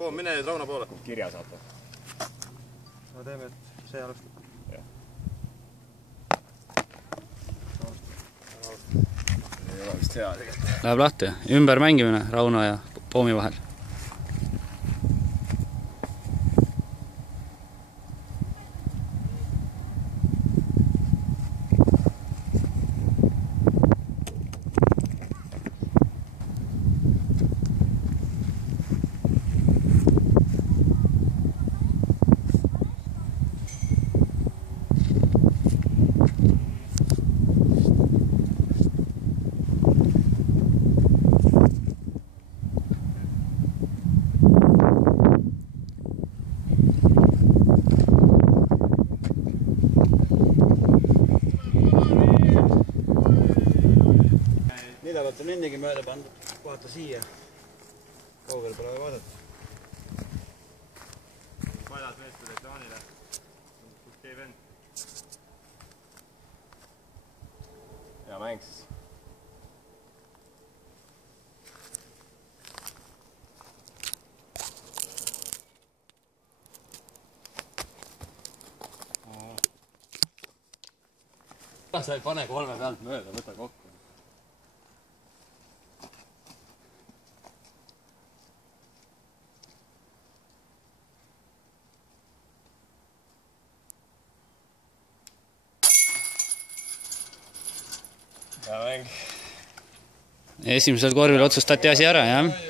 Mine nüüd Rauno poole. Kirja saate. No teeme, et see alustab. Ei ole vist hea tegelikult. Läheb lahti. Ümber mängimine Rauno ja Poomi vahel. Nidavalt on ennegi mööda pandud, vaata siia. Kaugel pole vaadata. Paljad meestele Jaanile. Okei vend. Hea mäng siis. Sa ei pane 3 pealt mööda, võta kokku. Hea mäng. Esimesel korvil otsustati asi ära, jah?